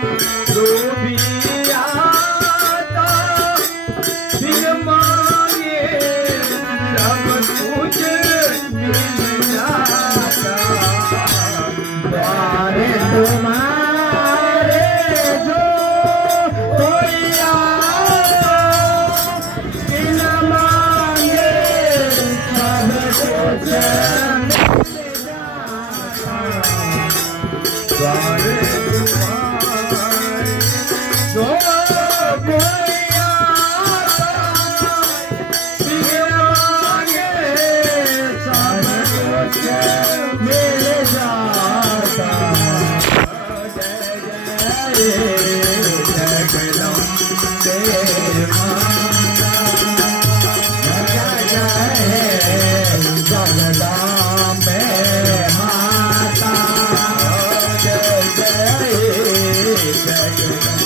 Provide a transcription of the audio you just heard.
जो भी आता बिन मांगे सब कुछ मिल जाता। द्वारे तुम्हारे जो कोई आता बिन मांगे सब कुछ मिल जाता। द्वारे जो कोई आता बिन मांगे सब कुछ मिल जाता। जगदम्बे माता जय जय जगदम्बे